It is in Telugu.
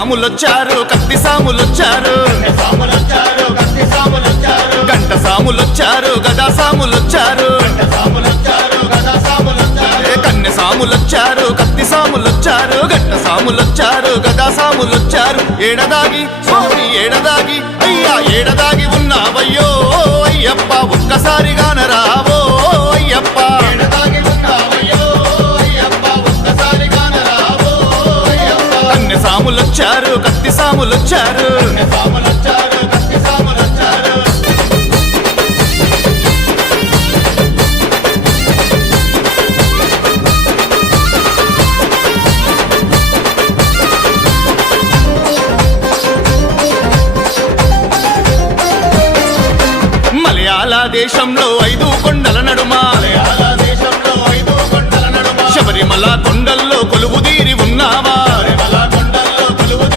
సాములొచ్చారు కత్తి సాములొచ్చారు గంట సాములొచ్చారు గదా సాములొచ్చారు కన్నె సాములొచ్చారు కత్తి సాములొచ్చారు గంట సాములొచ్చారు గదా సాములొచ్చారు ఏడదాగి స్వామి ఏడదాగి అయ్యా ఏడదాగి ఉన్నావయ్యో అయ్యప్ప ఒక్కసారిగాన రావో అయ్యప్ప సాములొచ్చారు కత్తి సాములొచ్చారు మలయాళ దేశంలో 5 కొండల నడుమ